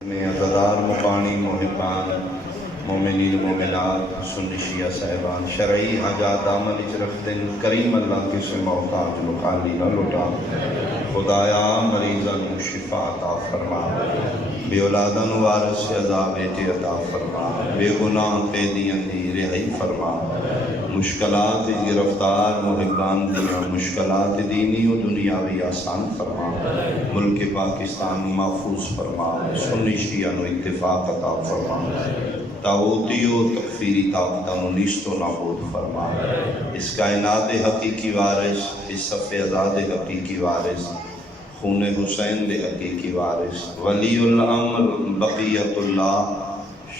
में अज़ादार मुकानी मोहिबान मोमिनीन मोमिनात सुन्नी शिया साहिबान शरई हाजात दामन इच रखते करीम अल्लाह के से मोहताज मुखाली न लुटा खुदाया मरीज़न शिफा अता फरमा बेऔलादन वारिस अदा बेटे अता फरमा बेगुनाह कैदियन दी रिहाई फरमा मुश्किलात गिरफ्तार मुहिबान दिया मुश्किलात दीनी व दुनियावी आसान फरमा मुल्क पाकिस्तान महफूज फरमा सुन्नी शिया नु इत्तिफाक अता फरमा ताऊती व तकफीरी ताकतों नीस्तो नाबूद फरमा इस कायनात हकीकी वारिस इस सफ़े आज़ाद हकीकी वारिस खून हुसैन दे हकीकी वारिस वलीउल अम्र बक़ियतुल्लाह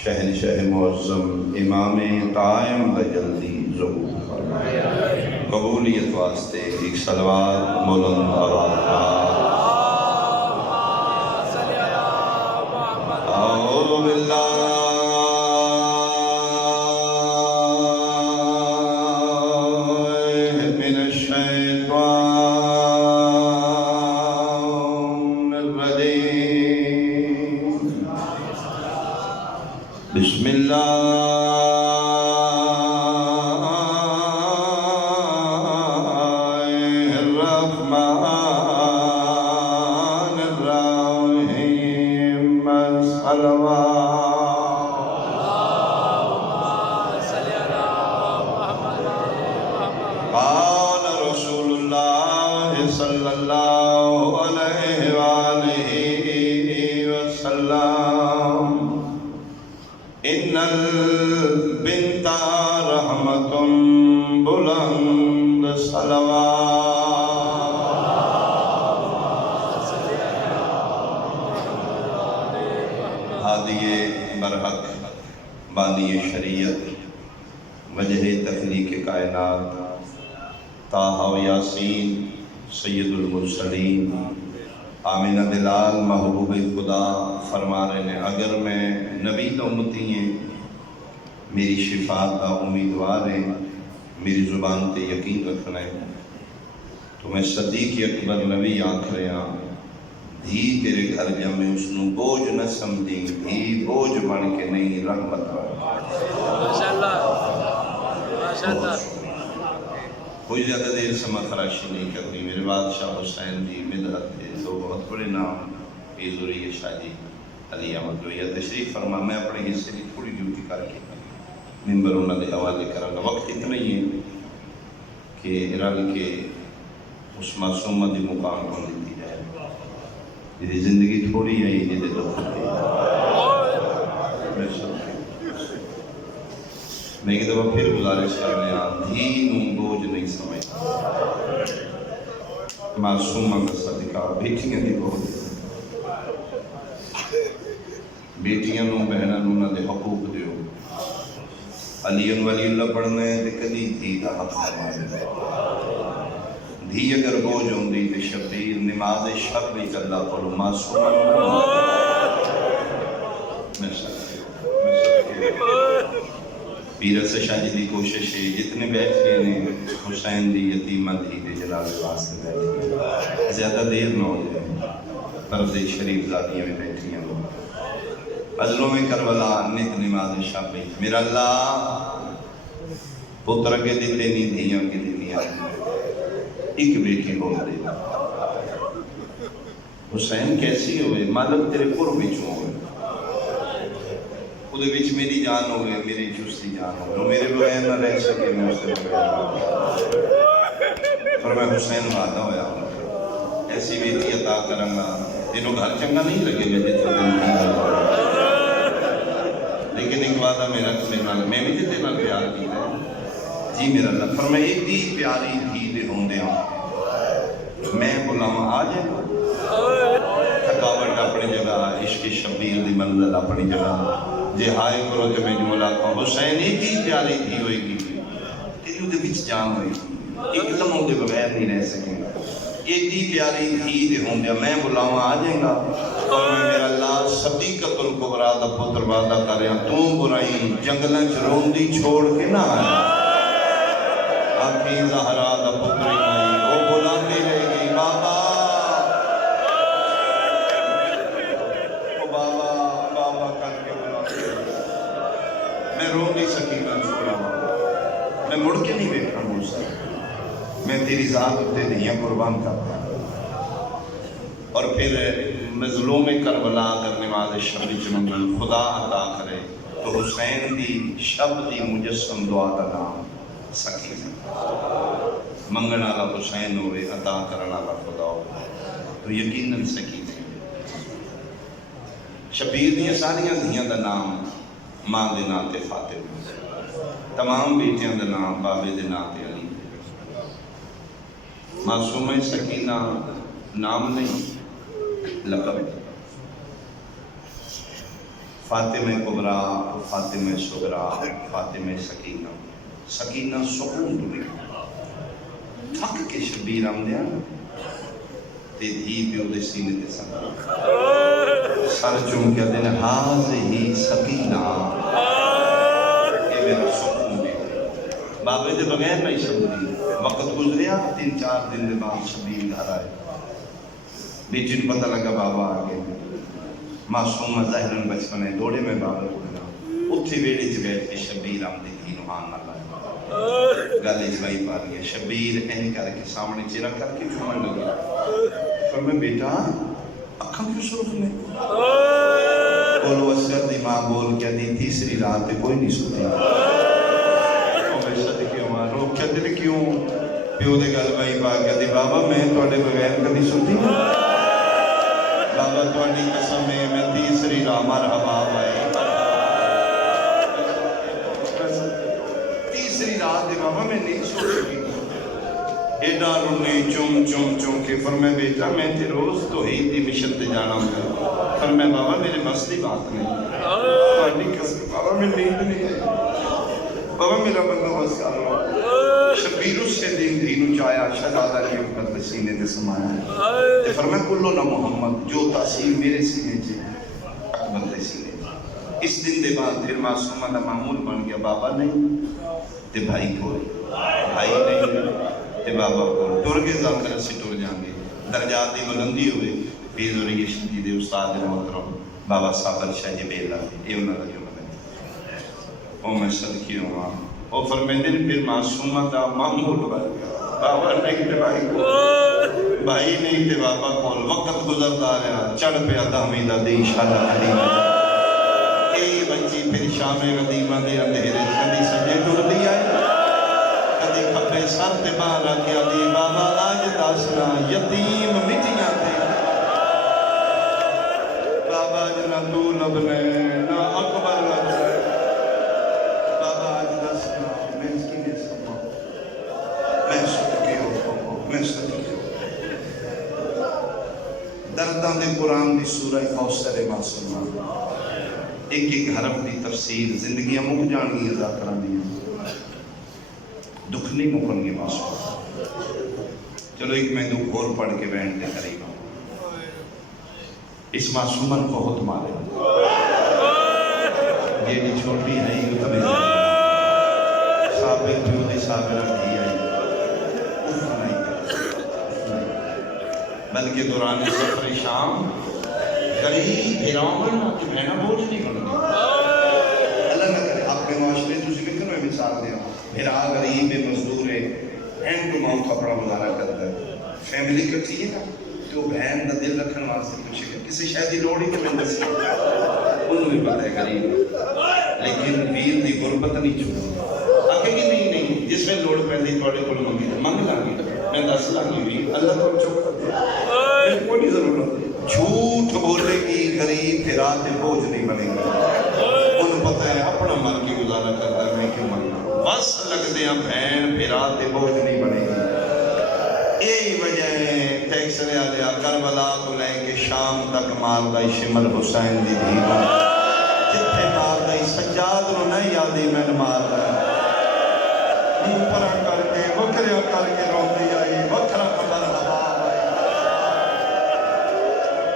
शहनशाह मुअज़्ज़म इमाम कायम बजल्दी ज़हूर फरमाया। कबूलियत वास्ते एक सलवात बुलंद आवाज़ औज़ु बिल्लाहि मिनश शैतानिर रजीम बिस्मिल्लाहिर्रहमानिर्रहीम क़ाल रसूलुल्लाह सल्लल्लाहु अलैहि वसल्लम इन्नल बिन्ता रहमतुन बुलंद सलवात हादिये बरहक बानिये शरीयत वजह तख्लीक कायनात ताहा व यासीन सैयदुल मुरसलीन आमिना दिलाल महबूब खुदा फरमा रहे हैं अगर मैं नबी तो उम्मती हैं मेरी शिफात का उम्मीदवार है मेरी ज़ुबान पे यकीन रखना है तो मैं सदीक अकबर नबी आख रहा धी तेरे घर जामे उसनू बोझ न समझी धी बोझ बन के नहीं रहमत कोई ज़्यादा देर समा खराशी नहीं करती मेरे बादशाह हुसैन जी मिदहत थे दो बहुत बड़े नाम ज़ुरी शादी अली अहमद जोया तशरीफ फरमा मैं अपने हिस्से की थोड़ी ड्यूटी करके मिंबर उन्होंने हवाले करांगा वक्त इतना ही है कि रल के उस मासूमा के मुकाम को दी जाए यदि जिंदगी थोड़ी है ये दुख मैं एक दफ़ा फिर गुजारिश करने धी बोझ नहीं समझ मासूमा का सदका बेटियां की बहुत बेटियां बहनों उन्होंने हकूक दो अली वलीउल्लाह पढ़ना है तो कभी धी का हक धी अगर बोझ होंगी तो शबीर नमाज शब भी कला पढ़ो मासूमा पीर से शादी की कोशिश है जितने बैठ गए ने हुसैन दी यतीमा धी के जलाल वास्ते बैठे ज़्यादा देर न हो जाए पर्दे शरीफ ज़ादियाँ भी बैठी हैं अजलों में करबला नित नमाज शाबी मेरा अल्लाह पुत्र के दिते नहीं धियां के दितियां एक बेटी हो दे हुसैन कैसी होवे मालिक तेरे कुर्ब विच होवे उदे विच मेरी जान होवे मेरी चुस्ती जान होवे मेरे बगैर न रह सके मैं उससे बगैर पर मैं हुसैन वादा होया ऐसी बेटी अता करांगा तेनों घर चंगा नहीं लगेगा जितना लेकिन एक वादा मेरा मेरे नाल मैं भी तेरे नाल प्यार किया जी मेरा अल्लाह पर मैं एडी प्यारी धी दे होंदे मैं बुलावा आ जाए थकावट अपनी जगह इश्क शबीर दी मंजिल अपनी जगह जे हाय करो तो मैं मुलाका हुसैन एडी प्यारी धी होएगी तेरी उदे विच जान होएगी एक लम्हे दे बगैर नहीं रह सकेगा एडी प्यारी धी दे होंदे मैं बुलावा आ जाएगा और मैं मेरा अल्लाह सदीक़तुल कुबरा दा पुत्र वादा कर रहा तू बुराई जंगलों च रोंदी छोड़ के ना आखी ज़हरा दा पुत्र वो बुलाती रहेगी बाबा रोंदी सकीना छोड़ा, मैं मुड़ के नहीं देखा मूसा, मैं तेरी जात उत्ते नहीं कुर्बान करता। और फिर मजलूम करबला करने वाले शब्द मंगल खुदा अदा करे तो हुसैन दी शब्द दी मुजस्सम दुआ का नाम सकीना। मंगण वाला हुसैन होवे, अदा करने वाला खुदा हो तो यकीनन सकीना। शबीर दियां सारियां धियां दा नाम मां दे नां ते फातिमा, तमाम बेटियां दा नाम बाबे दे नां ते अली। मासूमा सकीना नाम नहीं लक़ब। फातिमा कुबरा, फातिमा सुगरा, फातिमा सकीना। सकीना सुकून तो नहीं थक के शबीर आमदे ते धी प्यो दे सीने ते सर चूम के दिन हाज़िही सकीना, ये मेरा सुकून भी। बाबे दे बगैर नहीं समझी। वक्त गुजरिया 3-4 दिन के बाद शबीर घर आए, बेटी को पता लगा बाबा आ गए। मासूम ज़ाहिरन बचपन है, दौड़े में बाबा को मिला, उत्थे वेड़े च बैठ के शबीर आमदी थी नुहान ना लाया गल इजवाई पा रही है। शबीर ऐन करके सामने चेहरा करके चूमन लगे। पर मैं बेटा अखा क्यों सुर्ख ने? बोलो असगर दी मां बोल के दी तीसरी रात पे कोई नहीं सुती। रो कहते क्यों? प्यो दे गल भाई पा के दी बाबा मैं तुहाडे बगैर कभी सुती नहीं। बाबा तुहाडी कसम है मैं तीसरी रात मरहबा भाई तीसरी रात दे बाबा मैं नहीं सो सकी। एडा रोने चुम चुम चुम के। पर मैं बेटा मैं ते रोज तो ही दी मिशन ते जाना होगा। पर मैं बाबा मेरे बस की बात नहीं। बाबा मैं नींद नहीं आई। बाबा मेरा बंदोबस्त कर लो। शबीर उससे दिन दीनू चाया शहजादा की उम्मत में सीने ते समाया है। फिर मैं कुल्लो ना मोहम्मद जो तासीर मेरे सीने च अकबर दे सीने। इस दिन के बाद फिर मासूमा का मामूल बन गया। बाबा नहीं ते भाई को, भाई नहीं ते बाबा को। टुर के जाकर असी टुर जाएंगे। दर्जात की बुलंदी हुए बेजुरी शदी दे उस्ताद मोहतरम बाबा साबर शाह जी बेला ये उन्होंने जो मतलब ओ मैं सदकी हुआ ओ फरमाते हैं फिर मासूमा का मामूल बन गया। बाबा नहीं ते भाई को, भाई नहीं ते बाबा को। वक्त गुजरता रहा, चढ़ पे दामी दा दी शाला कदीमा ए बच्ची फिर शामे कदीमा दे अंधेरे कदी सजे टुरदी आए, कदी खपे सर ते बाहर आके आदी बाबा आज दसना यतीम मिटियां ते बाबा जना तू लबने ना अकबर लबने। बाबा आज दसना मैं किने समा मैं सदके हो मैं सदके। दर्दां दे कुरान दी सूरह कौसर मासूमा एक एक हरफ की तफसीर। जिंदगियां मुक जाएंगी ज़ाकरां दी, दुख नहीं मुकणगे मासूम। चलो एक मैं दुख और पढ़ के बैठ के करीब इस मासूमन को बहुत मारे ये छोटी है ये तब साबिर प्यो दी साबिरा दी आई बल्कि दौरान सफर शाम गरीब हिरावन की बहना बोझ नहीं बनती। अल्लाह ना करे आपके माशरे तुझे भी करो मिसाल दे हिरा गरीब मजदूर है एंड को मौत अपना गुजारा करता है। फैमिली कट्ठी है ना तो बहन का दिल रखने वास्ते पूछे किसी शायद की लोड़ ही कि मैं दस उन्होंने पता है गरीब लेकिन वीर की गुरबत नहीं छुड़ी आखेगी नहीं नहीं जिस में लोड़ पैंदी थोड़े को मंगी मंग लागी मैं दस लागी भी अल्लाह को चुप कोई जरूरत। झूठ बोलेगी गरीब फिर रात बोझ नहीं बनेगी। उन्हें पता है अपना मर के गुजारा करता है मैं क्यों मरना। बस लगते हैं बहन फिर रात बोझ नहीं बनेगी। यही वजह है टैक्स लिया करबला को लेके शाम तक मारदा शिमल हुसैन दी धीमा जिथे मारदा सज्जाद नु नहीं यादी मैंने मारदा मुंह पर करके वखरिया करके रोंदी आई वखरा कबर हवा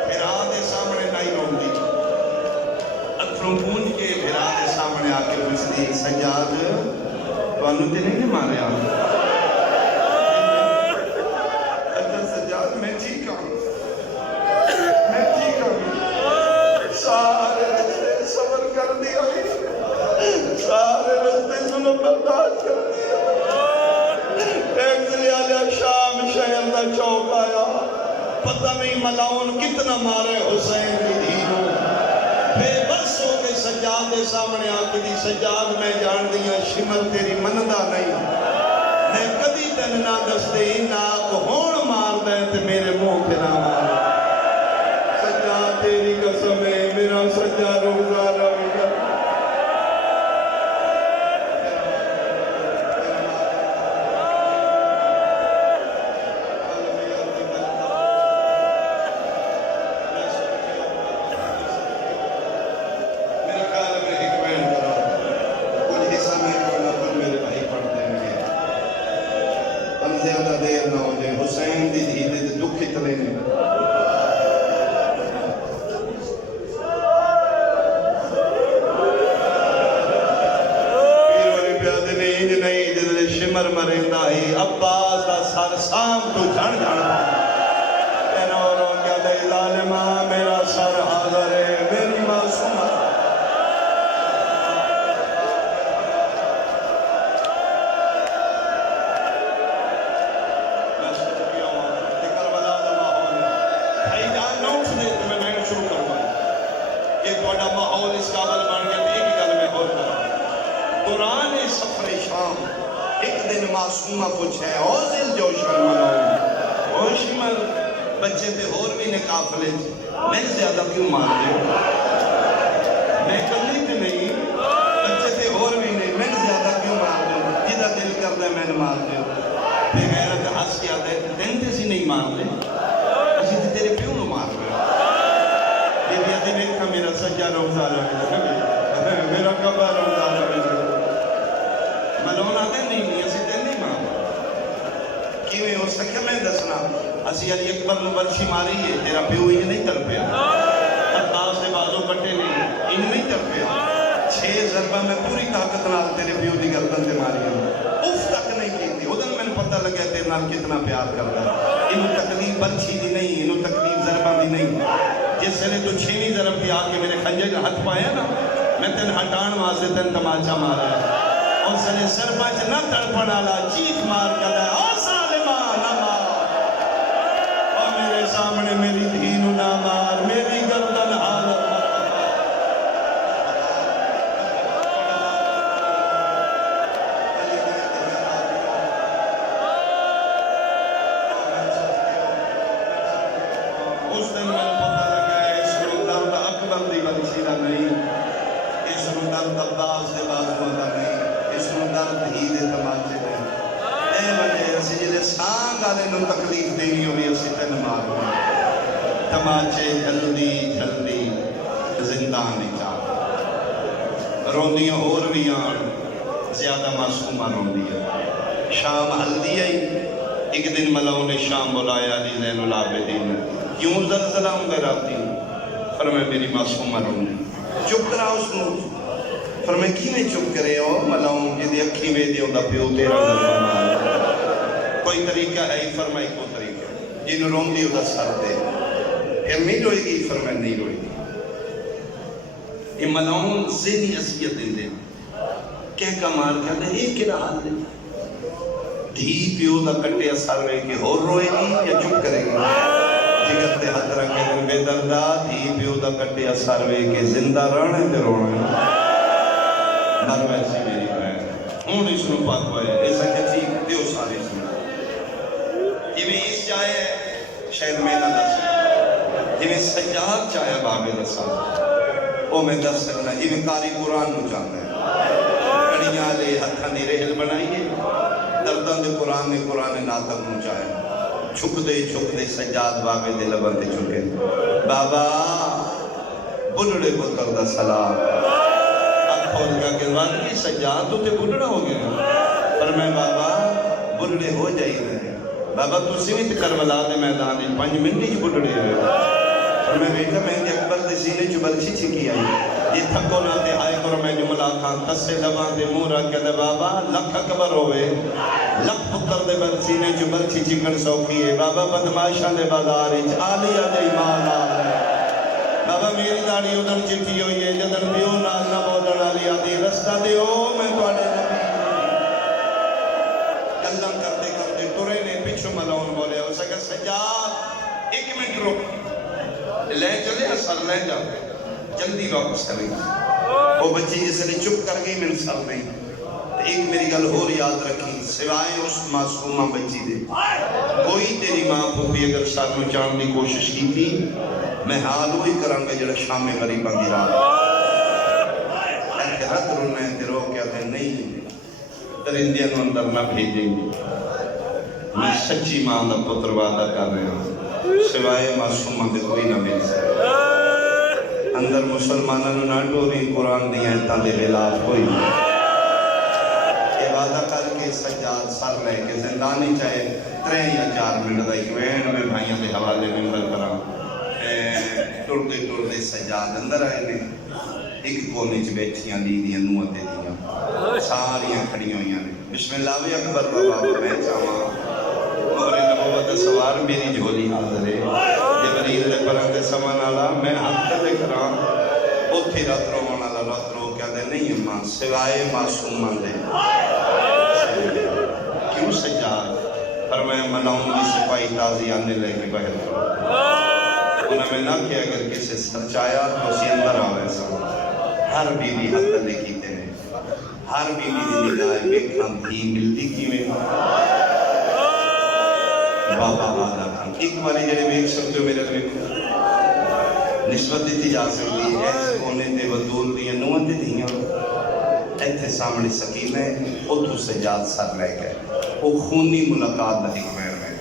फिरा दे सामने नहीं रोंदी अथरों पूंज के फिरा दे सामने आके पूछदी सज्जाद तुहानू ते नहीं मारिया। मैं ठीक हूँ सारे सबर कर दिया सारे मलाउन कितना मारे हुसैन की धी नू बेबस हो के सज्जाद के सामने आके दी सज्जाद मैं जान दिया शिमर तेरी मनदा नहीं मैं कदी तेन ना दसदे नाक होण मार दे ते मेरे मुंह पे ना मार सज्जाद तेरी कसम है मेरा सज्जा रोजा रहेगा ज्यादा देर ना हो जाए हुसैन दी धी दे दुख इतने ने नहीं शिमर मरेंदा ही अब्बास दा सर साम तो झण झण रो क्या दे जालिमा मेरा सर हाज़िर है मेरी मासूमा माहौल इस काबल बन गया एक गल में होर कुरान सफर शाम एक दिन मासूमा पूछे ओ दिल जोशन मनाओ ओ शिमर बच्चे ते होर भी ने काफले मैं ज्यादा क्यों मार दे मैं कल्ली ते नहीं बच्चे ते होर भी ने मैं ज्यादा क्यों मार दे जिदा दिल करदा मैंने मार दे ते गैरत हंस के आदे दिन ते सी नहीं मार दे असि ते तेरे प्यो नु मार दे देखा मेरा सज्जा रोजा मेरा कबा रोजा मलाउन आते नहीं असी तेन नहीं मार किवें हो सके मैं दसना असी अली अकबर नु वर्षी मारी है तेरा प्यो इंज नहीं कर पिया अब्बास दे बाजू कट्टे नहीं इंज नहीं कर पिया 6 ज़रबा मैं पूरी ताकत नाल तेरे प्यो दी गर्दन ते मारी उफ तक नहीं कीती उदन मैंने पता लगा तेरे नाल कितना प्यार करदा इनु तकलीफ वर्षी दी नहीं इनु तकलीफ ज़रबा दी नहीं जिसने तू 6वीं ज़रब पे आके मेरे खंजर का हाथ पाया ना मैं तेन हटाण वास्ते तेन तमाचा मारा और सने सरपंच न तड़पण वाला चीख मार कर ओ सालिमा ना मार और मेरे सामने मेरी धी नु ना मार मेरी गर्दन हालत उस दिन मैंने पता लगा अकबर दी वंशी का नहीं इस दर्द अब्बास के बाजुओं का नहीं इस दर्द ही दे तमाचे नहीं ए वजह असी जिले सांग वाले नु तकलीफ देनी होगी असी तेन मारना तमाचे जल्दी जल्दी जिंदान जा रोंदियां होर भी आन ज्यादा मासूमा रोंदियां शाम हल्दी आई एक दिन मलाउन ने शाम बुलाया अली ज़ैनुल आबिदीन क्यों ज़लज़ला होंदा राती पर मैं मेरी मासूमा रोने चुप करा उसको पर मैं किवें चुप करे हो मलाऊं जिदी अखी में दे होंदा प्यो तेरा कोई तरीका है फरमाई को तरीका जिन रोंदी उदा सर दे फिर नहीं रोएगी फरमाई नहीं रोएगी ये मलाऊं ज़हनी असियत देंदे क्या कमाल कहते ये किड़ा हाल है धी प्यो दा कट्टे असर वे के होर रोएगी या चुप करेगी जिगर ते हाथ रख के बेदर्दा धी प्यो दा कट्टे असर वे के जिंदा रहने ते रोना मर वैसी मेरी बहन हुन इसनु पाक होया ऐसा के ठीक दियो सारे सुन जिवें इस चाहे शायद मैं ना दस जिवें सज्जाद चाहे बाबे दसा ओ मैं दस सकना जिवें कारी कुरान नु चाहता है कड़ियां ले हत्थां दी रेहल बनाईए दर्दां दे कुरान ने नातक नु चाहे छुपदे सज्जाद बाबे दे लबन ते चुके बाबा बुढ़ड़े पुत्र दा सलाम खोल के वाकई सज्जाद तो ते बुढ़ड़ा हो गया पर मैं बाबा बुढ़ड़े हो जाइए बाबा तुसी भी करबला दे मैदान में 5 मिनट ही बुढ़ड़े हुए और मैं बेटा मैं अकबर दे सीने च बलछी छिकी आई ये थको ना ते आए करो मैं जुमला खान तस्से लबा दे मुंह रख के बाबा लख अकबर होवे लख पुत्र दे सीने च बलछी चिकन सौखी है बाबा बदमाशा दे बाजार विच आलिया दे ईमान नाल बाबा मेरी दाढ़ी उधर चिट्ठी हुई है जदन प्यो नाल ना बोलण वाली आदि रास्ता दिओ मैं तुहाडे नबी गल्लां करते करते तुरे ने पिछू मलाउन बोले हो सके सज्जाद 1 मिनट रुक ले चले सर ले जा जल्दी वापस करें। वो बच्ची जिसने चुप कर गई मैंने सर नहीं। एक मेरी गल होर याद रखी, सिवाए उस मासूमा बच्ची दे कोई तेरी मां पुपी अगर सानू जान की कोशिश की थी, मैं हाल वही करांगा जो शामे गरीबों की रात रत रोना है रो क्या नहीं दरिंदियां अंदर ना भेजेंगे। मैं सच्ची मां का पुत्र वादा कर रहा हूँ, सिवाए मासूमा के कोई ना मिल सकता। अंदर मुसलमानों ना डोरी कुरान दी आयतां दे खिलाफ कोई वादा करके सज्जाद सर लैके जिंदानी चाहे 3 या 4 मिनट का एक वैन में भाइयों के हवाले मेंबर करा। टुरते टुरते सज्जाद अंदर आए ने, एक कोने च बैठियां दीदियां नूहां ते दियां सारियां खड़ियां हुई ने। बिस्मिल्लाह वे अकबर बाबा मैं चाहां मोहरे नबूवत सवार मेरी झोली हाज़िर है। जबरील दे परां ते समन वाला मैं हक ते करां उत्थे रत रोवण वाला रत रो कहंदे नहीं अम्मा सिवाए मासूमा दे। क्यों सज्जाद? फरमाया मनाऊंगी सिपाही ताजी आने लेके बहर उन्होंने ना किया अगर किसी सचाया तो उसी अंदर आवे सब। हर बीवी हक लेकी तेने हर बीवी की निगाह देखा भी मिलती किवें बाबा वाला एक बारी जेडे वेख सकते हो मेरे वेखो निस्बत दी जा सकती है। इस कोने ते वदूल दी नूहां ते धीयां इत्थे सामने सकीना है उधर सज्जाद सर लै गए। वो खूनी मुलाकात का एक वैन है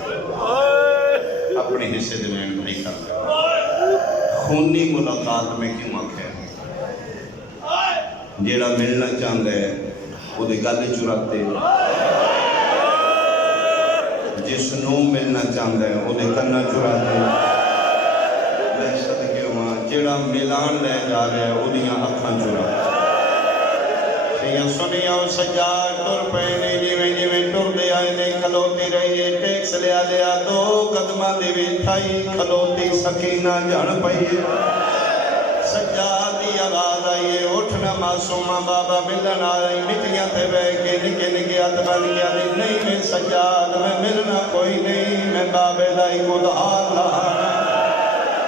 अपने हिस्से दे वैन नहीं कर खूनी मुलाकात में क्यों आख्या जेड़ा मिलना चाहता है वो गल चुराते, जिसनों मिलना चाहता है वो कन्ना चुराते। मैं सदके होवां जेड़ा मिलान लै जा रहा है वो अखां चुराते। सुनिया सज्जाद टुर पे ने जिवें जिवें टुरदे आए ने खलोती रही टैक्स लिया लिया 2 कदमां दे विच आई खलोती सकीना जण पई। सज्जाद दी आवाज आई है उठना मासूमा बाबा मिलन आ रही मिट्टियां ते बह के निके निके हथ बन गया नहीं मैं सज्जाद मैं मिलना कोई नहीं मैं बाबे दा ही उधार लहा।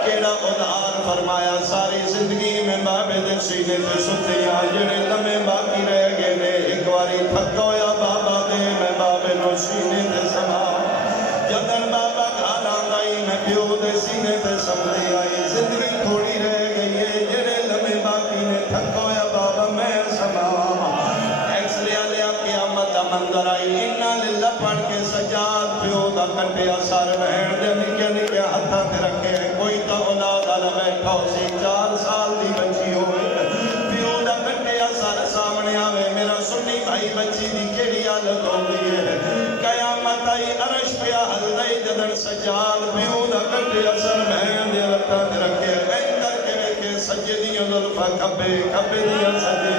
केड़ा उधार? फरमाया सारी जिंदगी में बाबे दे सीने ते सुतियां जेड़े लम्हे बाकी रह गए ने एक बारी थक होया बाबा दे मैं बाबे नो सीने ते समा। जदन बाबा घर आंदा ही मैं प्यो दे सीने ते समझी आई जिंदगी थोड़ी रह गई है जेड़े लम्हे बाकी ने थक होया बाबा मैं समा। टैक्स लिया क़यामत दा मंजर आई इन्ना लिल्ला पढ़ के सज्जाद प्यो दा कटिया सर बहन दे निके निके हत्थां ते रखे कोई तो औलाद वाला बैठा सी 4 साल की बच्ची हो प्यो दा कटिया सर सामने आवे मेरा सुन्नी भाई बच्ची दी केड़ी हालत हो गई है। क़यामत आई अरश पे हलदई जदन सज्जाद प्यो दा कटिया सर बहन दे हत्थां ते रखे ऐं करके वेखे सज्जे दी जुल्फा खब्बे खब्बे दी सज्जे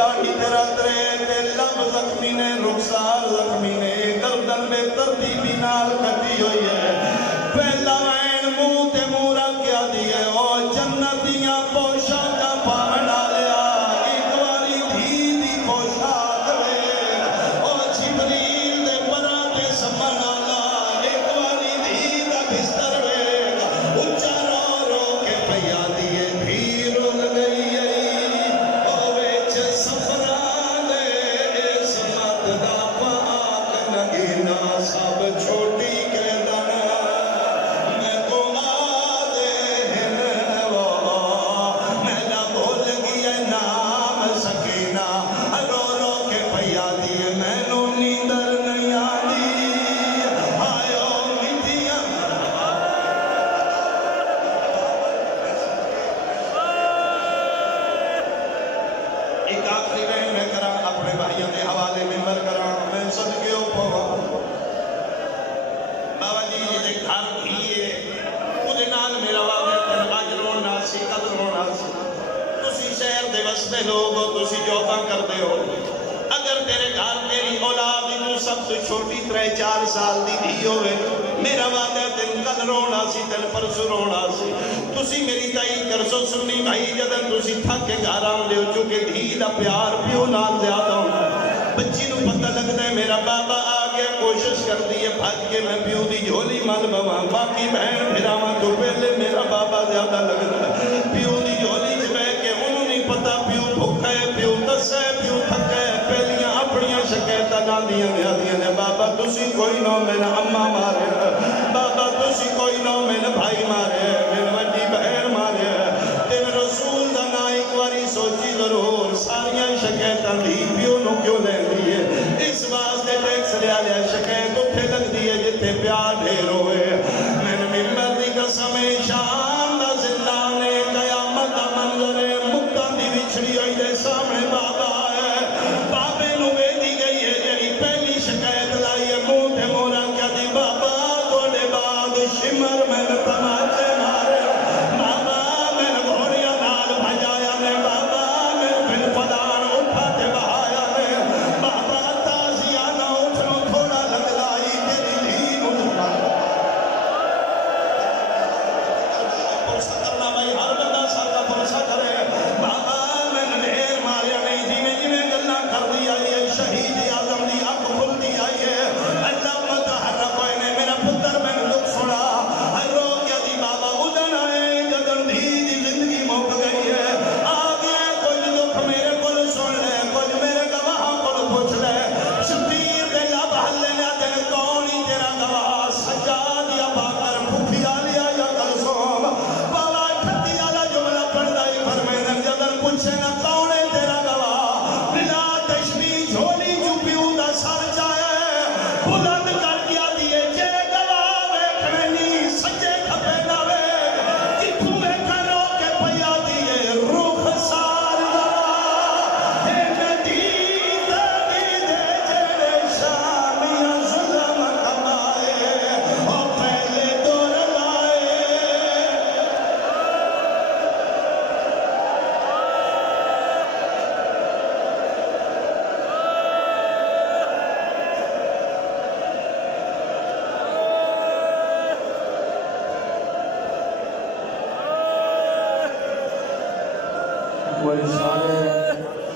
दाढ़ी तेरा तरे ते लब जख्मी ने रुखसार जख्मी ने गर्दन में तरतीबी नाल कटी हुई है। पहला वैन मुंह ते मुंह रखिया दिए ओ जन्नतियां पोशाका पावन आलिया एक बारी धी दी पोशाक वे ओ जिबरील दे परा ते समन आला एक बारी धी दा बिस्तर वे उच्चा रो रो के भैया दिए धी रुल गई ओ विच सफरा दे समत दा पाक नगीना सब छोटी के छोटी 3-4 साल की धी होवे मेरा वादा तेन कल रोना सी तेन परसों रोना सी तुसी मेरी ताई करसो सुननी भाई जदन तुसी थक के घर आउंदे हो चुके धी दा प्यार प्यो नाल ज्यादा होंदा बच्ची नूं पता लगदा है मेरा बाबा आ गया कोशिश करदी है भज के मैं प्यो दी झोली मल बवां बाकी बहन फिरावां तो पहले मेरा बाबा ज्यादा दिया ने बाबा तुसी कोई नो मेरा अम्मा मारे, बाबा तुसी कोई नो मेरा भाई मारे, मेरी वड्डी बहन मारे, तेरे रसूल दा ना एक बारी सोची जरूर सारियां शिकायतां दी प्यो नु क्यों लैंदी है। इस वास्ते टैक्स लिया शिकायत उत्थे लगदी है जिथे प्यार ढेर होए। मैंने मिंबर दी कसम शाम दा जिंदान है, कयामत दा मंजर है, मुक्तां दी विछड़ी होई दे सामने बाबा है। बाबे नु वेदी गई है जेड़ी पहली शिकायत लाई है, मुंह ते मोरा क्या दी बाबा तोड़े बाद शिमर मैंने तमाचे मारे, बाबा मैंने घोड़िया नाल भजाया ने, बाबा मैंने फिर पदान उठा के बहाया ने, बाबा ताजियाना उठनो थोड़ा लगदा ही तेरी धी नु भरोसा करना भाई, हर बंदा सादा भरोसा करे। बाबा मैंने ढेर मारिया नहीं, जिमें जिमें गल्ला कर दी आई है, शहीद आजम दी अख खुलती आई है। अल्लाह मत हर कोई ने मेरा पुत्र मैंने दुख सुना, हर रोग क्या दी बाबा उदन आए जदन धी दी जिंदगी मुक गई है। आ गया कुछ दुख मेरे को सुन ले, कुछ मेरे गवाह को पूछ ले, शबीर दे लब हल्ले ने दिन कौन ही तेरा गवाह, सजा दिया बाकर फुफिया लिया या कलसोम, बाबा ठत्ती वाला जुमला पढ़दा ही फरमाया जदन पूछे ना कौन है तेरा गवाह, बिला तशबी झोली चुपी उदा सर जाए बुलंद कर दिया दिए जे गवाह वेखने नी सच्चे खपे ना वे किथू वेखन रो के पया दिए रुख सार हे नदी दे जेड़े शामियां जुल्म कमाए ओ पहले दौर लाए। कोई सारे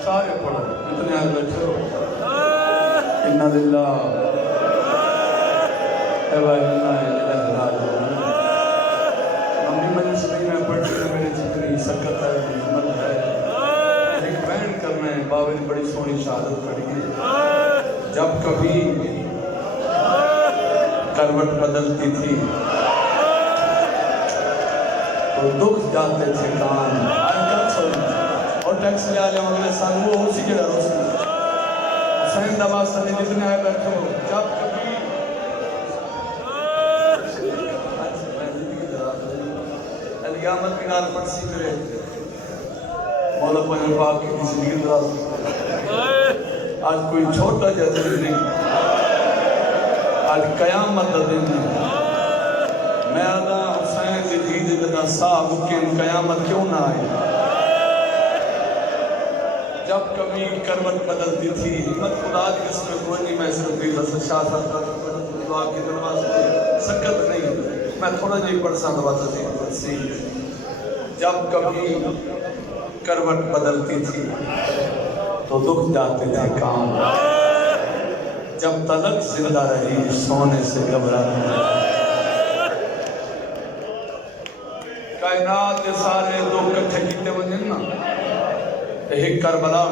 सारे पढ़ो, इतने आज बैठे हो, इन्ना लिल्लाह व इन्ना इलैहि राजिऊन। अम्मी मजलिस में मैं पढ़ती हूँ, मेरी जितनी सकत है हिम्मत है, एक बहन करना है, बाबे ने बड़ी सोहनी शहादत पढ़ी है। जब कभी करवट बदलती थी तो दुख जाते थे कान, और टैक्स ले आया अगले साल वो उसी के डर हुसैन दवा सने जितने आए बैठे हो। जब कभी अलियामत मिनार पर सीधे मौला पाक पाक की जिंदगी दराज, आज कोई छोटा जैसे नहीं, आज कयामत का दिन है। मैं आदा हुसैन की दीद का साहब के कयामत क्यों ना आए। जब कभी करवट बदलती थी, हिम्मत खुदा की कसम कोई नहीं, मैं सिर्फ दिल से शाह दुआ की नमाज सकत नहीं, मैं थोड़ा जी पढ़ सा नवाज़ सी। जब कभी करवट बदलती थी तो दुख जाते थे काम, जब तलक जिंदा रही सोने से घबराती। कायनात के सारे लोग इकट्ठे किते वजन ना एक करबला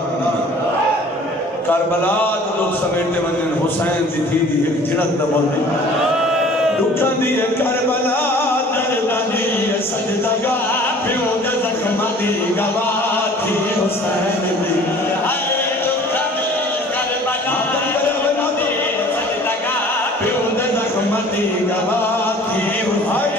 करबला जो लोग समेटे वजन हुसैन दी थी एक झिड़क द बोली दुखा दी करबला दर्द दी सजदा गा प्यो दे जख्म दी गवा थी हुसैन दी हाय दुखा दी करबला दर्द दी सजदा गा प्यो दे जख्म दी गवा थी हाय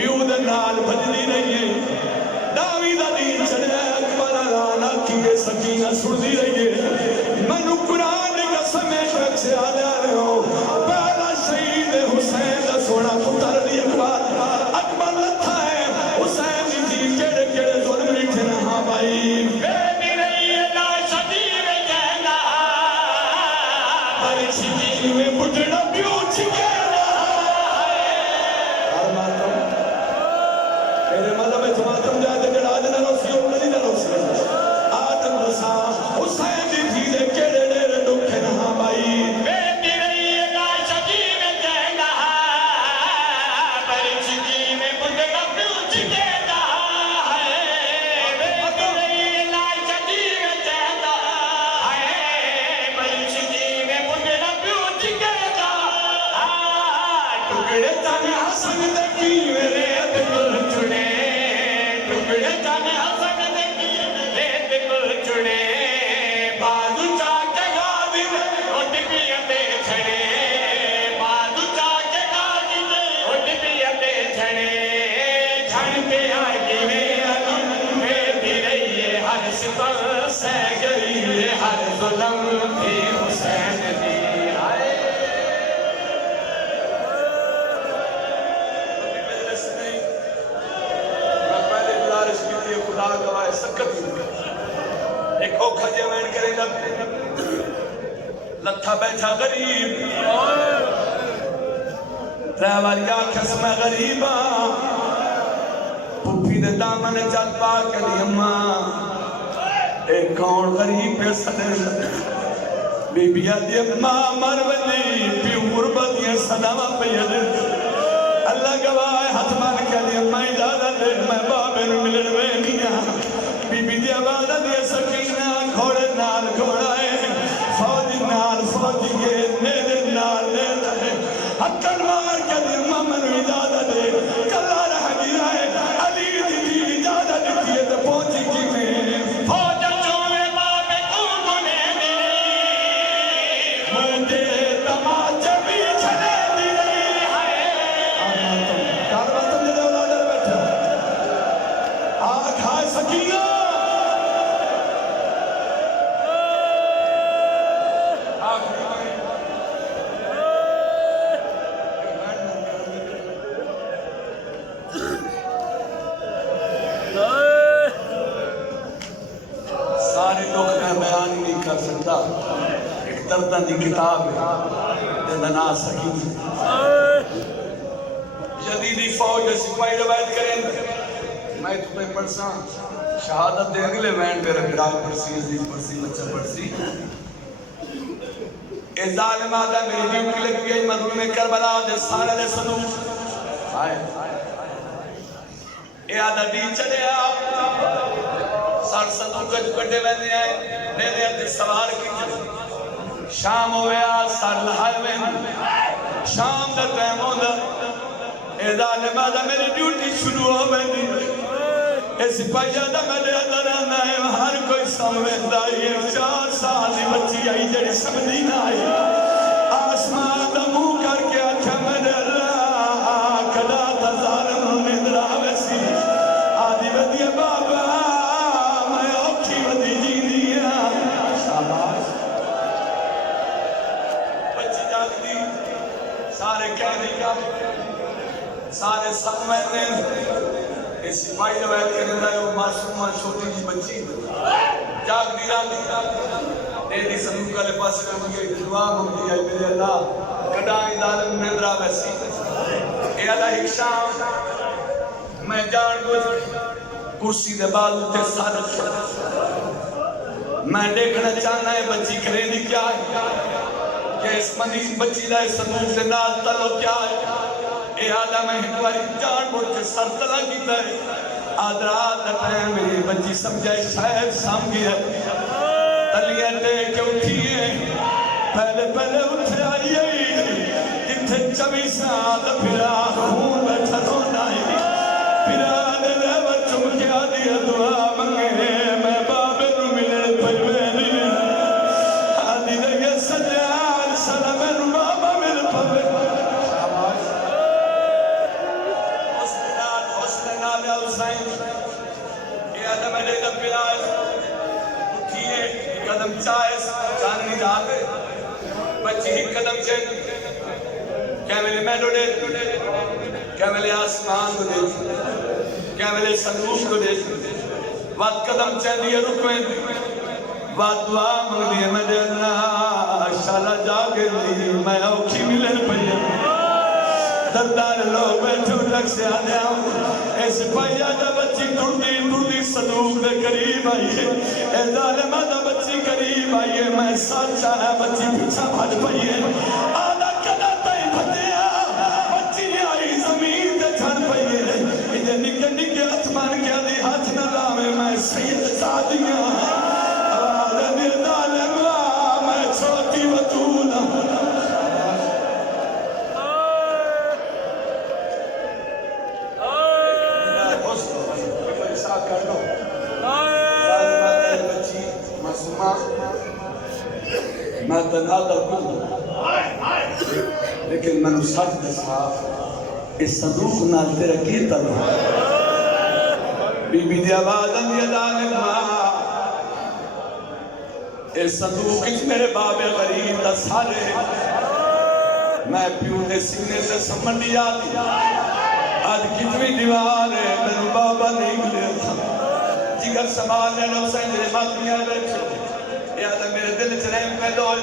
प्यू दे नाल भजदी रही है दावी दा दी चढ़िया अकबर राना किए सकीना सुनदी रही है मनु कुरान दी कसम से आ जा रहे हो पहला शहीद हुसैन दा सोना पुत्र दी अकबर अकबर लथा है हुसैन दी जी केड़े केड़े जुल्म लिखे ना हां भाई बेटी रही है ना सदी में कहना पर छिकी में बुढ़ड़ा प्यू छिके मेरे मतलब में जमातम जाते जड़ा आज ना रोसी और नहीं ना रोसी आदम रसा हुसैन दी जी दे केड़े डेरे दुखे ना हां भाई बेटी रही है ना सदी में कहना पर छिकी में बुढ़ड़ा प्यू छिके ना है बेटी रही है ना सदी में कहना है पर छिकी में बुढ़ड़ा प्यू छिके ना टुकड़े तने हसन दे की मेरे दिल चुने टुकड़े तने हसन दे की मेरे दिल चुने बाजू चाके गादी में उठ पिया दे छड़े बाजू चाके गादी में उठ पिया दे छड़े छण पे आगे में अलम में भी रही है हर सिफर से गई है हर जुल्म भी हुसैन दी आए खुदा गवाह सकत एक औखा जवैन करे लथा बैठा गरीब रहवारी आखस में गरीबा पुफी दे दामन चल पा कदी अम्मा एक कौन गरीब पे सदर बीबी आदि अम्मा मर वली प्यू गुरबत दियां सदावा पयल अल्लाह गवाह हाथ मार के दी अम्मा इजाजत दे मैं बाबे नु मिलन वेनी आ बीबी दी आवाज दी सकीना घोड़े नाल घोड़ा है फौजी नाल फौजी के नेदे नाल नेदा है हक्कन मार के दी अम्मा मैनू इजाजत दे कल्ला रह गया है अली दी इजाजत दी है तो पहुंची की में फौज चोवे बाबे तू गुने दी मुंडे तमाचे भी छले दी सकीना सारे दुख मैं बयान नहीं कर सकता एक दर्दां दी किताब है ना सकीना जदीदी फौज सिपाही रवायत करें मैं तुम्हें पढ़सा शहादत दे अगले वैन पे रखराल पड़सी अजीज पड़सी बच्चा पड़सी ए जालिम आदा मेरी ड्यूटी लग गई मजलूम करबला दे सारे दे सदूक हाय ए आदा दी चले आप सर सदूक च कड्डे वेंदे आए नेदे ते सवार की शाम होया सर लहाए वें शाम दा टाइम होंदा ए जालिम आदा मेरी ड्यूटी शुरू हो वेंदी सिपाहिया दा मेरे अंदर आना है हर कोई समझदा है 4 साल की बच्ची आई जेड़ी समझी ना आई आसमान दा मुंह करके आख्या मेरे अल्लाह कदा दा जालिम निंदरा वैसी आदि वदिया बाबा मैं औखी वदी जींदी हां शाबाश बच्ची जागदी सारे कहने का सारे समझने सिपाही रवायत करता है वो मासूमा छोटी जी बच्ची जाग दी रात तेरी सनूक वाले पास रह गई दुआ मंगी है मेरे अल्लाह कदा जालिम निंद्रा वैसी ए अल्लाह एक शाम मैं जान बुझ कुर्सी दे बाल उते सर मैं देखना चाहना है बच्ची करेंदी क्या है कि इस मनी बच्ची दा सनूक दे नाल तलो क्या है ए आदा मैं एक बारी जान बुझ के सर तला कीता है आदरात टाइम मेरी बच्ची समझाए शायद समझ गया तलियां लेके उठी है पहले पहले उठ आई है जिथे 24 साल फिरा खून बैठा रोना है फिरा दे बच्चों के आदि दुआ मंगे मैं बाबे नु मिलने पवे नहीं आदि लगे सजान सलाम बाबा मिल पवे कदम चाहे चांदनी जाके बच्ची ही कदम चल क्या मेरे मैं डोडे क्या मेरे आसमान को देख क्या मेरे संदूक को देख बात कदम चली है रुक बात दुआ मंगदी है मेरे अल्लाह शाला जाके नहीं मैं औखी मिलन पई दरदार लोग बैठे रख से आने ऐ सिपाही आजा बच्ची टूटी टूटी संदूक के करीब आई है ऐ जालिमा दा बच्ची करीब आई है मैं सच्चा है बच्ची पीछा भज पई है आधा कदा तई भजया बच्ची आई जमीन ते झड़ पई है इधर निके निके हाथ मान के आदि हाथ न लावे मैं सैयद सादियां आवाज़ दे जालिमा मैं छोटी बतूल मैं तनादा लेकिन मैंने सच दसा इस संदूक नाल तेरा की तलवा बीबी दी आवाज आंदी अल्लाह इस संदूक विच मेरे बाबे गरीब दा सारे मैं प्यू दे सीने से समझी आती आज कितनी दीवार है मेरे बाबा नहीं मिले जिगर संभाल लेना संजय मातिया बैठो याद मेरे दिल च रहम पैदा हो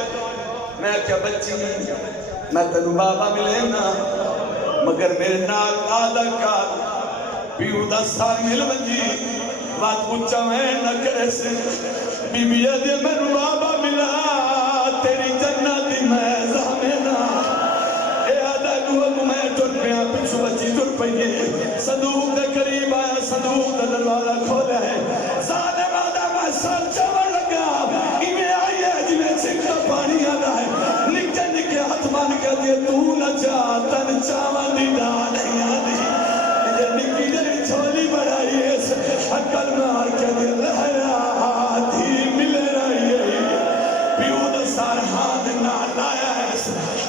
मैं क्या बच्ची मैं तेन बाबा मिले ना मगर मेरे नाल आदा कार पीऊ दा साल मिल वंजी बात पूछा मैं न करे से बीबी दे मैनू बाबा मिला तेरी जन्नत दी मैं ज़ामेना ए आदा दुआ मैं टुर पिया पिछू बच्ची टुर पई संदूक दे करीब आया संदूक दा दरवाजा खोला है ज़ालिम आदा मैं सर चवण लगा इवें आई है जिवें सिंह पानी आदा है निके निके हाथ मान के दे तू न जा तन चावन दी डाल नहीं आदी ये निकी जड़ी छोली बढ़ाई है अकल मार के दे लहरा धी मिल रही है पीऊ दा सार हाथ ना लाया है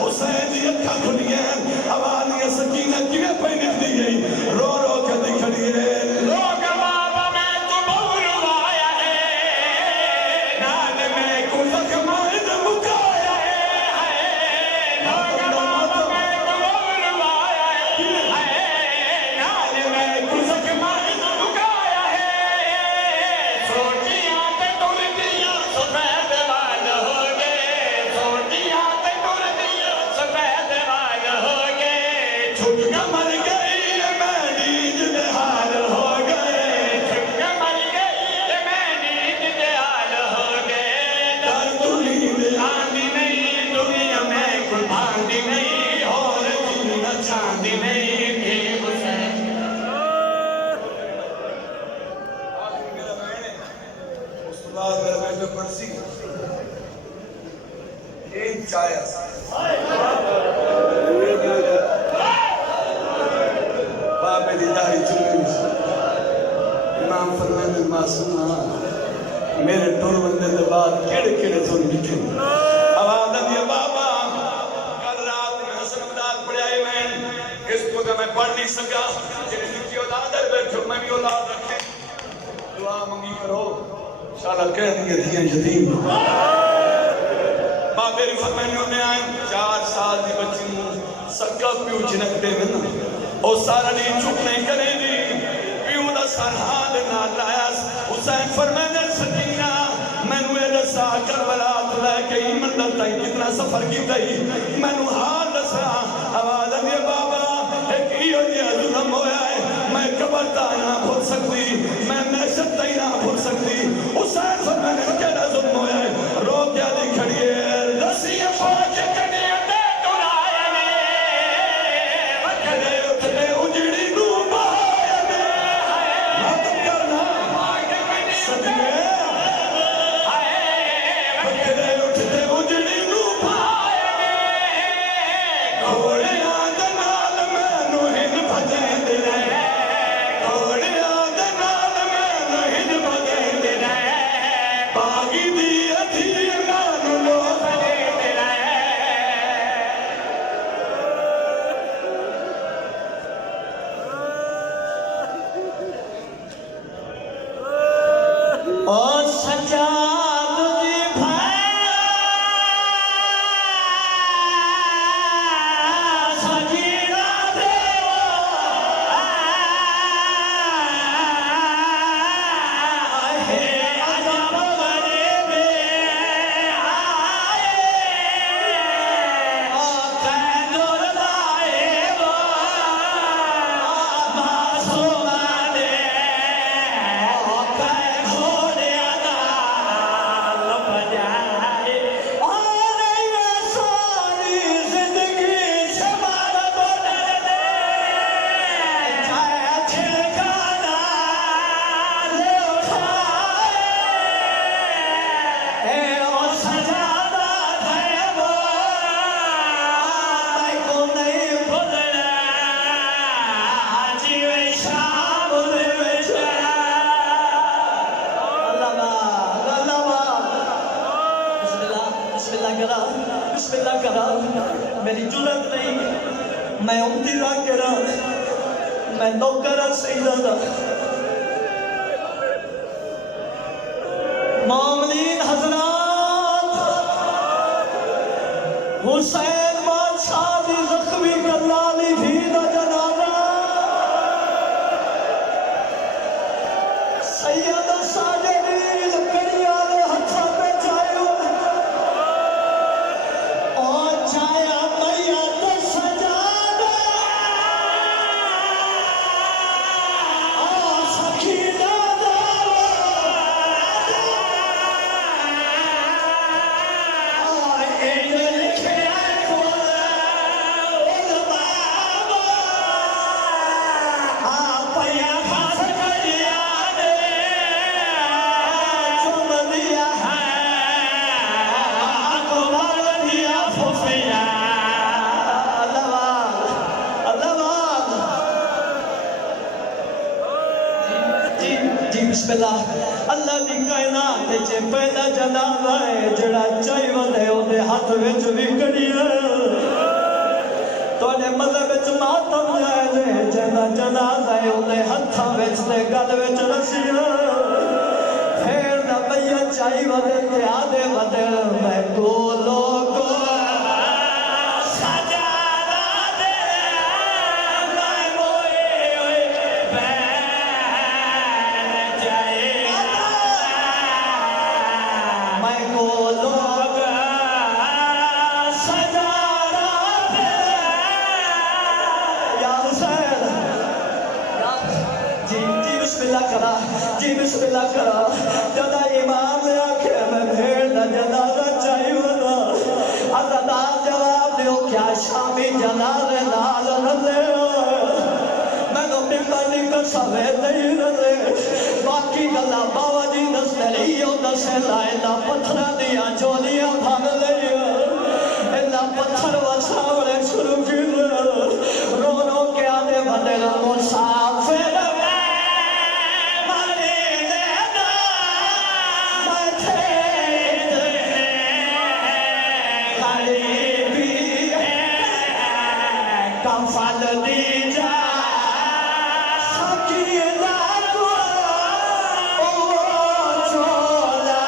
हुसैन दी अखा खुलियां आवाज ये सकीना किवें पे निकली गई रो रो के दिखड़ी है लोग बाबा मैं तो बहुरवाया है नाल में कुलक मार मुकाया है लोग बाबा मैं तो बहुरवाया है नाल में कुलक मार मुकाया है सोटियां पे टुरदियां सफेद वाल हो गए सोटियां पे टुरदियां सफेद वाल हो गए छुटका मर गई मैं नींद दे हाल हो गए छुटका मर गई मैं नींद दे हाल हो गए डर तू नींद आंदी नहीं दुनिया में कोई भांदी नहीं और जीना चांदी नहीं भी हुसैन उस बाद मेरा बेटा पड़सी एक चाया बाबे दी दाढ़ी चुमी इमाम फरमाते मासूमा मेरे टुर बंदे दे बाद केड़े केड़े सुन लिखे आवाज आंदी बाबा कल रात में हसन उदाद पढ़ाई मैं इसको तो मैं पढ़ नहीं सका जेड़ी निकी औलाद है बैठो मैं भी औलाद रखे दुआ मंगी करो शाला कह दिए दियां यतीम बाबे री फरमाने ने आए 4 साल दी बच्ची सक्का प्यू झनक दे ना ओ सारा दी चुप नहीं करेगी प्यू दा सरहाद ना लाया हुसैन फरमाने सकीना मैनू ए दसा करबला तो लेके मंदिर तक कितना सफर कीता ही मैनू हाल दसा आवाज आंदी बाबा एक इहो जिहा जुल्म होया है मैं कबर दा ना भूल सकती मैं महशर दा ना भूल सकती हुसैन फरमाने केड़ा जुल्म होया है रो के दी खड़ी है दसी फौज कने दे दुराया ने वखरे उठदे उजड़ी नू बहाया ने मत करना सदके हाय वखरे उठदे उजड़ी नू बहाया ने घोड़ियां दे नाल मैनू हिन भजेंदे ने घोड़ियां दे नाल मैनू हिन भजेंदे ने बागी दी करा, बिस्मिल्लाह करा, मेरी जुरत नहीं, मैं उम्मीदा करा, मैं नौकर सईदा दा मामलीन हजरात, हुसैन बादशाह दी जख्मी करलाली भी दा जनाजा सैयद साजदी लकड़िया दे हथा पे जायो और छाया मैया तो सजादा और सखीना अल्लाह दी कायनात च पहला जनाजा है जड़ा चाहिए ओदे हाथ विच विकड़ी है तोड़े मज़हब च मातम जायज़ है जेदा जनाजा है ओदे हाथां विच ते गल विच रस्सियां फेर दा भैया चाहिए ते आदे वदे मैं को लोगो जी बिस्मिल्लाह करा जदा इमाम ने आखे मैं भेड़ दा जनाजा चाहिए ना अज़ादार जवाब दियो क्या शामी जनाजे नाल रले मैनू बिम्बली कसवे नहीं रले बाकी गल्ला बाबा जी दसते रहियो दसे लाइला पत्थर दियां झोलियां भर लिया इन्ना पत्थर वसावने शुरू की रो रो के आदे बंदे मुसाफिर फल दी जा सकीना को ओ चोला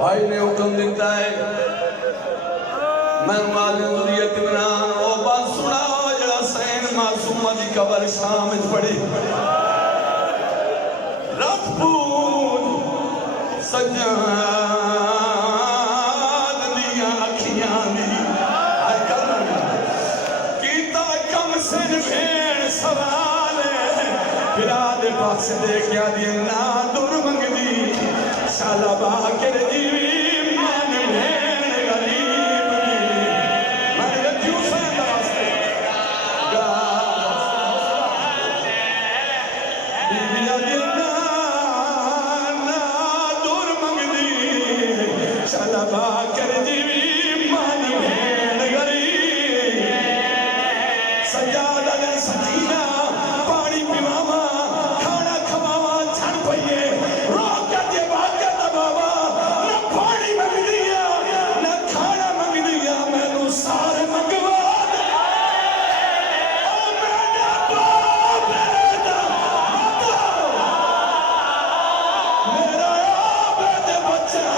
भाई ने हुक्म दिता है मैं मालूम दुनिया इमरान ओ बात सुना जरा सैन मासूमा दी कब्र शाम में पड़ी सजाद दियां अखियां दी कीता कम सिर भेड़ सवाल फिरा दे पास देखिया दी ना दुर मंगदी शाला बाकर दी मन भेड़ गरीब दी मैं क्यों फैदा वास्ते बीबिया दी शलबा कर जीवी मान भेड़ गरी सजादा ने सकीना पानी पिवावा खाना खवावा छन पइए रोक के बात के दबावा न पानी मंग दिया न खाना मंग दिया मैनू सारे मंगवा ओ मेरा बाप मेरा बेटे बच्चा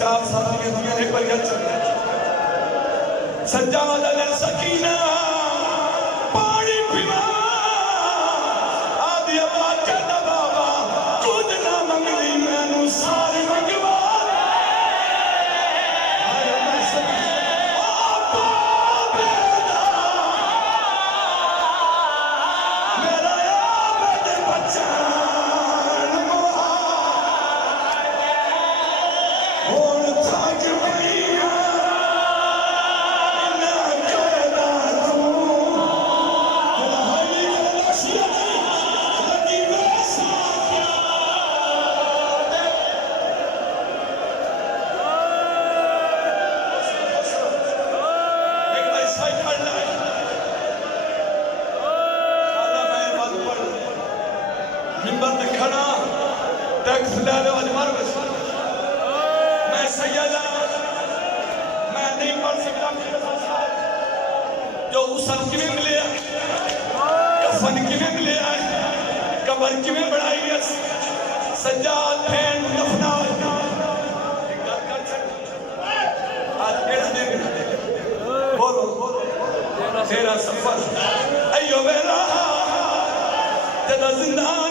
चार साल एक बार सजाद सकीना पानी पिवा आदि आवाज करदा बाबा खुद ना मंगदी मैनू सारे मंगवा खड़ा टैक्स ले लो आज मर बस मैं सैयदा मैं नहीं पढ़ सकता जो उसल किवें मिले कफन किवें मिले कबर किवें बनाई है सज्जाद फैन दफना आज केड़ा दिन बोलो तेरा सफर अयो मेरा जदा जिंदा